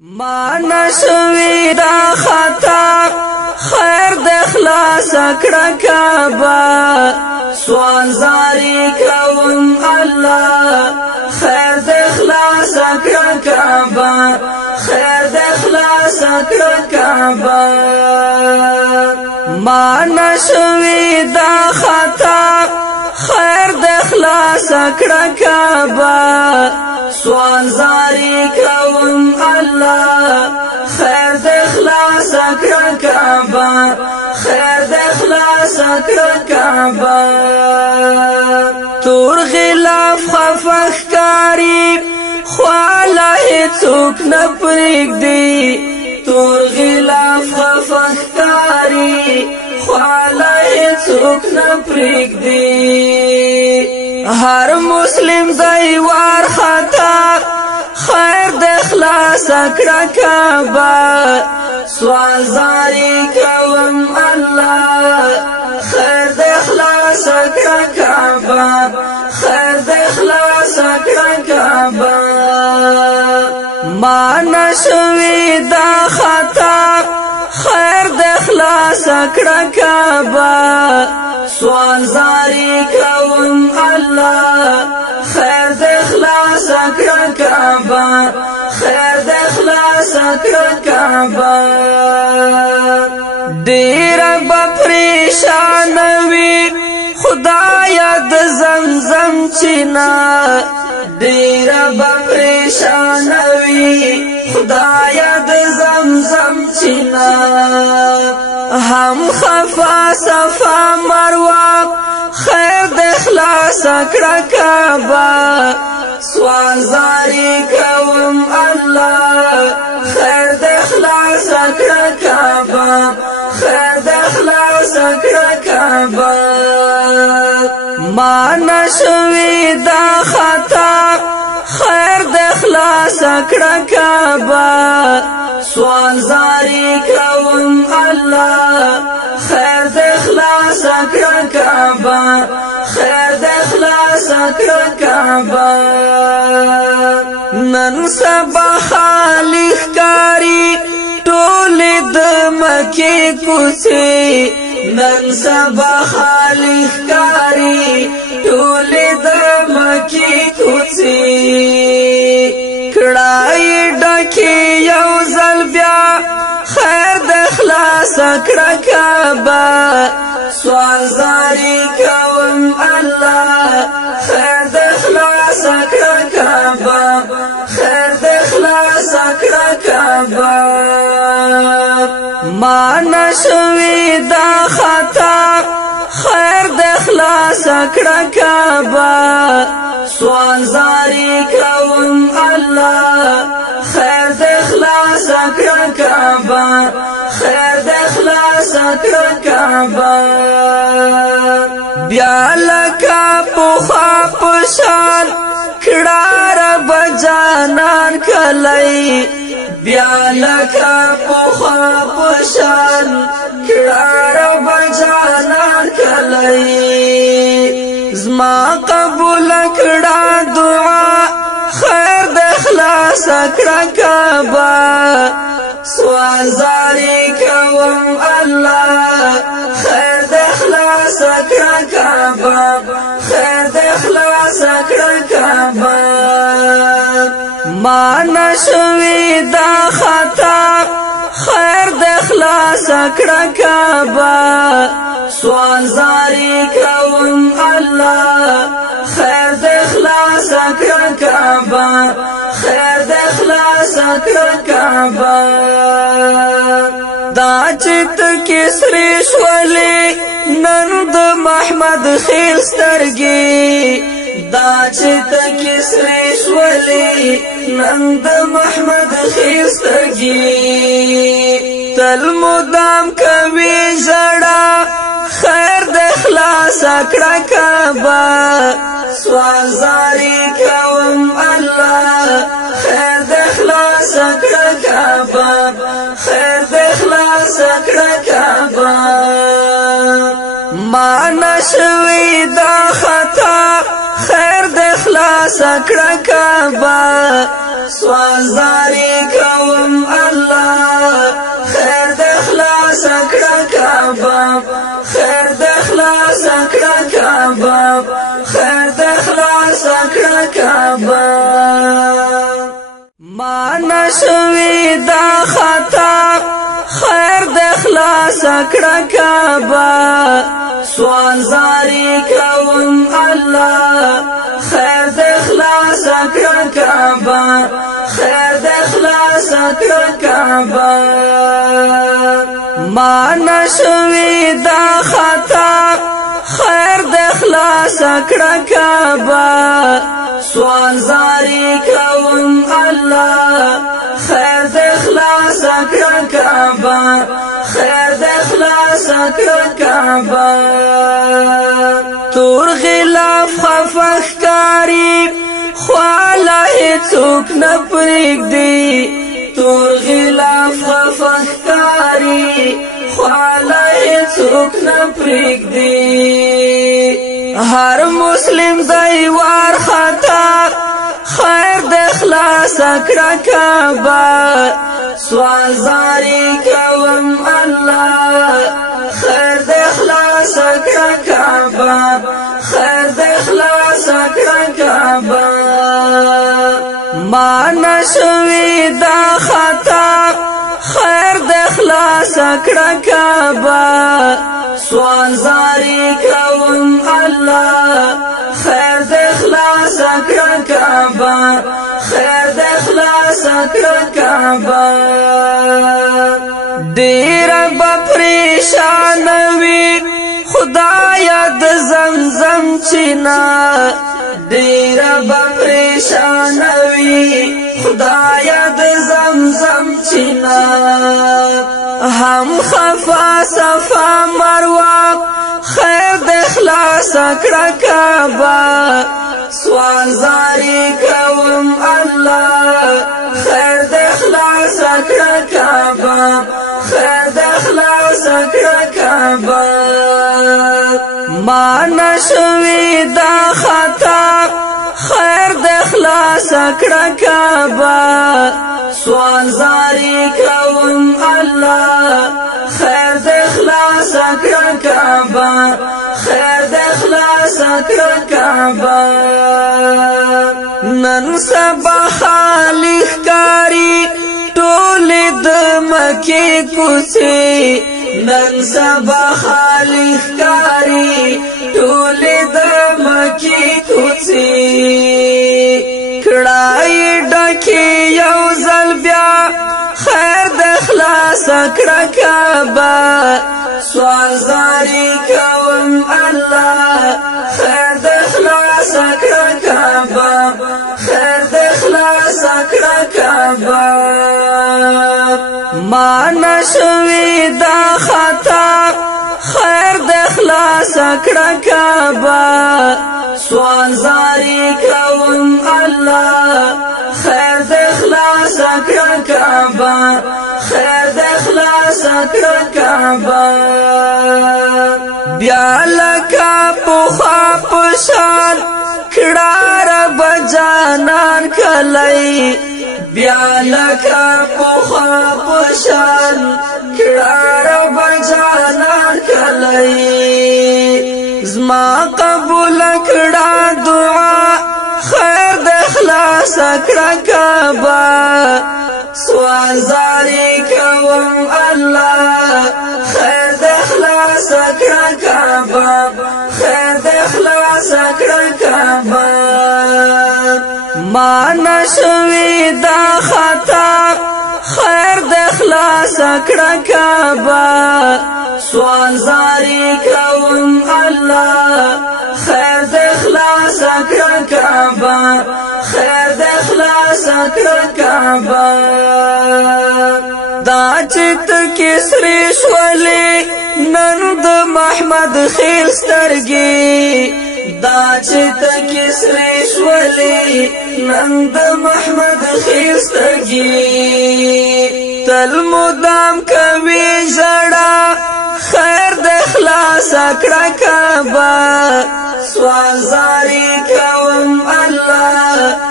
ما نشوی دا خطا خیر د اخلاص کړه کعبه سوال زاری کوم الله خیر د اخلاص کړه کعبه خیر د اخلاص کړه کعبه ما نشوی دا خطا خیر د اخلاص کړه کعبه سوال زاری کوم الله خیر د اخلاص کړه کعبه خیر د اخلاص کړه کعبه تور غلاف خفخ کاری خواله هیڅوک نه پرېږدي تور غلاف خفخ کاری خواله هیڅوک نه پرېږدي هر مسلم دی وار خطا خیر د اخلاص کړه کعبه سوال زاری کوم الله خیر د اخلاص کړه کعبه خیر د اخلاص کړه کعبه ما نشوی دا خطا خیر د اخلاص کړه کعبه سوال زاری کوم الله خیر د اخلاص کړه کعبه خیر د اخلاص کړه کعبه ډیر به پریشان وي خدایا د زمزم چینا ډیر به پریشان وي خدایا د زمزم چینا هم خفا صفا مروه خیر د اخلاص کړه کعبه سوال زاری کوم الله خیر د اخلاص کړه کعبه خیر د اخلاص کړه کعبه ما نشوی دا خطا خیر د اخلاص کړه کعبه سوال زاری کوم الله خیر د اخلاص کړه کعبه خیر د اخلاص کړه کعبه نن سبا خالی ښکاري ټولې د مکې کوڅې نن سبا خالی ښکاري ټولې د مکې کوڅې کړای ډکې یو ځل بیا خیر د اخلاص کړه کعبه سوال زاری کوم الله خیر د اخلاص کړه کعبه خیر د اخلاص کړه کعبه ما نشوی دا خطا خیر د اخلاص کړه کعبه سوال زاری کوم الله خیر د اخلاص کړه کعبه خیر د اخلاص کړه کعبه بیا لکه پخوا په شان کړه رب جانان کلی بیا لکه پخوا په شان کړه رب جانان کلی زما قبول کړه دعا خیر د اخلاص کړه کعبه سوال زاری کوم الله خیر د اخلاص کړه کعبه خیر د اخلاص کړه کعبه ما نشوی دا خطا خیر د اخلاص کړه کعبه سوال زاری کوم الله خیر د اخلاص کړه کعبه خیر د اخلاص کړه کعبه دا چې ته کسرې شولې نن د محمد خیل سترګې دا چې ته کسرې شولې نن د محمد خیل سترګې تل مدام کوي ژړا خیر د اخلاص کړه کعبه سوال زاری کوم الله خیر د اخلاص کړه کعبه خیر د اخلاص کړه کعبه ما نشوی دا خطا خیر د اخلاص کړه کعبه سوال زاری کوم نشوي دا خطا خیر د اخلاص کړه کعبه سوال زاری کوم الله خیر د اخلاص کړه کعبه خیر د اخلاص کړه کعبه ما نشوي دا خطا خیر د اخلاص کړه کعبه سوال زاری کوم الله خیر د اخلاص کړه کعبه خیر د اخلاص کړه کعبه تور غلاف خفخ کاری خواله هیڅوک نه پرېږدي تور غلاف خفخ کاری خواله هیڅوک نه پرېږدي هر مسلم دی وارخطا خیر د اخلاص کړه کعبه سوال زاری کوم الله خیر د اخلاص کړه کعبه خیر د اخلاص کړه کعبه ما نشوي دا خطا خیر د اخلاص کړه کعبه سوال زاری کوم الله خیر د اخلاص کړه کعبه خیر د اخلاص کړه کعبه ډیر به پریشان وي خدایا د زمزم چینا ډیر به پریشان وي خدایا د زمزم چینا هم خفا صفا مروه خیر د اخلاص کړه کعبه سوال زاری کوم الله خیر د اخلاص کړه کعبه خیر د اخلاص کړه کعبه ما نشوي دا خطا خیر د اخلاص کړه کعبه سوال زاری کوم الله خیر د اخلاص کړه کعبه خیر د اخلاص کړه کعبه نن سبا خالی ښکاري ټولې د مکې کوڅې نن سبا خالی ښکاري ټولې د مکې کوڅې کړای ډکې یو ځل بیا خیر د اخلاص کړه کعبه سوال زاری کوم الله خیر د اخلاص کړه کعبه خیر د اخلاص کړه کعبه ما نشوي دا خطا خیر د اخلاص کړه کعبه سوال زاری کوم الله خیر د اخلاص کړه کعبه خیر د اخلاص کړه کعبه بیا لکه پخوا په شان کړه رب جانان کلی بیا لکه پخوا په شان کړه رب جانان کلی زما قبول کړه دعا خیر د اخلاص کړه کعبه سوال زاری کوم الله خیر د اخلاص کړه کعبه خیر د اخلاص کړه کعبه ما نشوي دا خطا خیر د اخلاص کړه کعبه سوال زاری کوم الله خیر د اخلاص کړه کعبه خیر د اخلاص کړه کعبه دا چت کسری شولې نن د محمد خیل سترګې دا چت کسری شولې نن د محمد خیل سترګې تل مدام کوي ژړا خیر د اخلاص کړه کعبه سوال زاری کوم الله